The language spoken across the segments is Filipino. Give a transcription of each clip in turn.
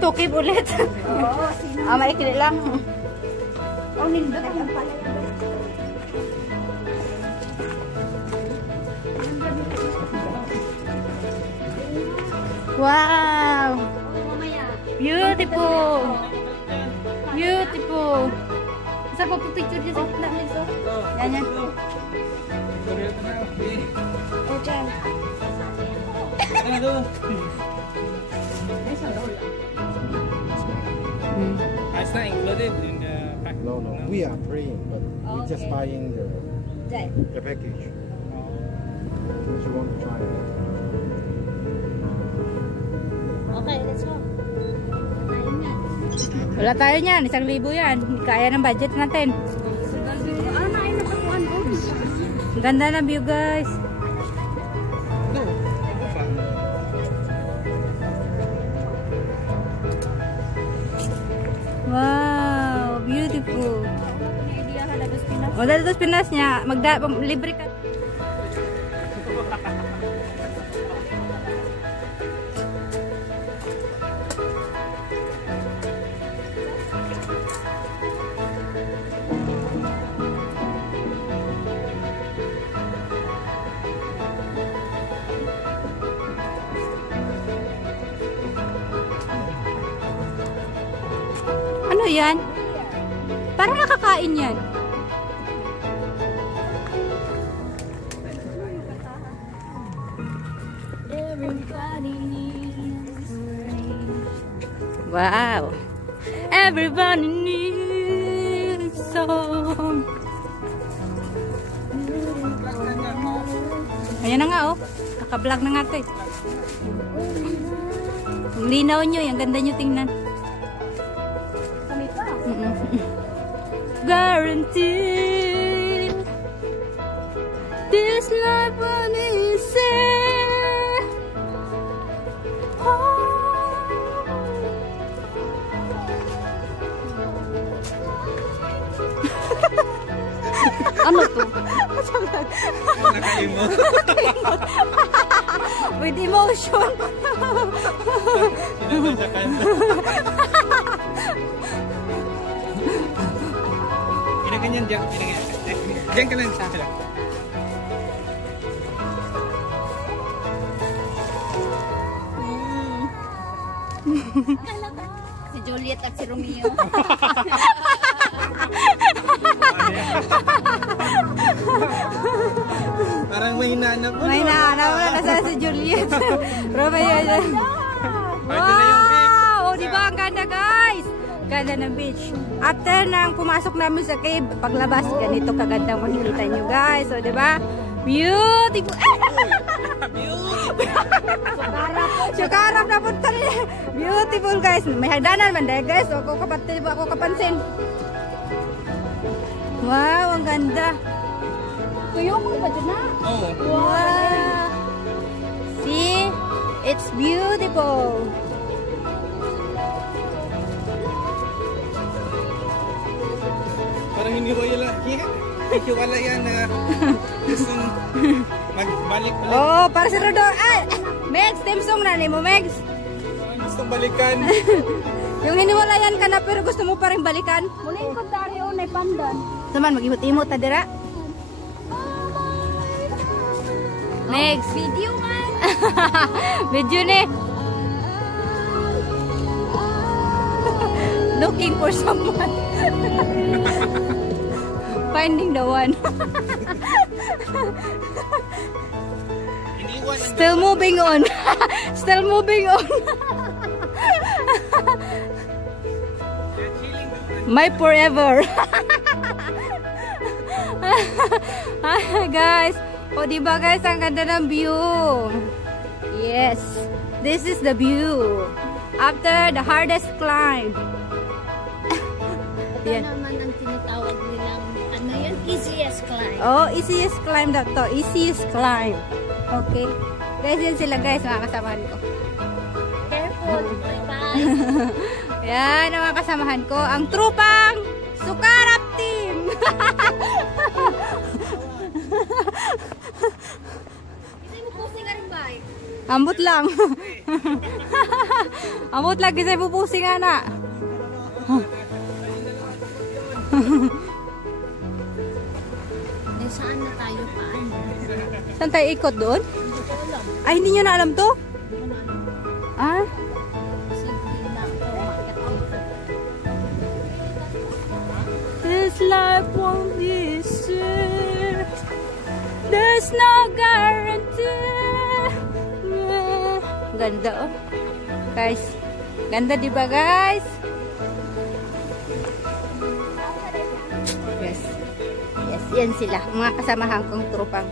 tukib ulit. Maikli lang. Oh, nindot ang pala. Wow! Beautiful! Beautiful! Isa pa po picture dyan sa gitna nito. Yan yan. It's not included in the package. No, no. We are praying, but we're just buying the package. Which you want to try? Okay, let's go. Wala tayo niyan. 1,000 yan. Kaya ng budget natin. Ang ganda ng view, guys. No. Wow, beautiful. O, dito sa Pinas niya, libre ka. Ano yan? Parang nakakain yan. Wow! Everybody needs song. Ayan na nga oh. Naka-vlog na nga ito eh. Ang linaw nyo, ang ganda nyo tingnan. Guaranteed this life won't easy. Ano to? Naka-emote. With emotion. Sinabal sa kanta. Ganyan dyan. Diyan ka lang sa akin. Si Juliet at si Romeo. Parang may hinahanap mo. May nahanap na nasa si Juliet. Romeo yan. Wow! O, diba ang ganda, guys? Ganda ng beach. After nang pumasok namin sa cave, paglabas, ganito kaganda makikita nyo, guys. O, diba? Beautiful! Sukarap na punta rin. Beautiful, guys. May hagdanan man dahil, guys. O, ako kapansin. Wow, ang ganda. Kuya ko ba dyan na? Oo. Wow! See? It's beautiful. Parang hindi ko yala. Hindi wala yan na gusto magbalik ulit. Oh, para si Rodor. Ay! Megs, team song na ni mo, Megs. Gusto balikan. Yung hiniwalayan ka na pero gusto mo pa rin balikan. Muna yung kontaryo na pandan. Saman, mag-imot-imot na dira. Megs. Video man. Video ni. Looking for someone. Finding the one. Still moving on. Still moving on. My forever. Guys, o diba guys, ang ganda ng view. Yes, this is the view after the hardest climb. Ito naman ang tinatawag nilang, ano yun? Easiest climb. Oh, easiest climb daw to. Easiest climb. Okay. Guys, yan sila guys, mga kasamahan ko. Careful. Bye. Yan ang mga kasamahan ko. Ang trupang Sukarap Team. Hindi mo posting ka rin ba? Ambot lang. Amot lagi sa pupusing ana. Eh, saan na tayo paano? Saan tayo ikot doon? Hindi ko alam. Ay, hindi nyo na alam to? Hindi ko na alam. Ah? Sige lang to. Market out. This life won't be sure. There's no guarantee. Ganda oh. Guys. Ganda diba guys? Yes. Yes, yan sila. Mga kasamahan kong trupang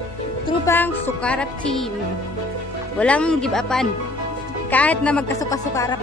Sukarap team. Walang give upan. Kahit na magkasuka-sukarap.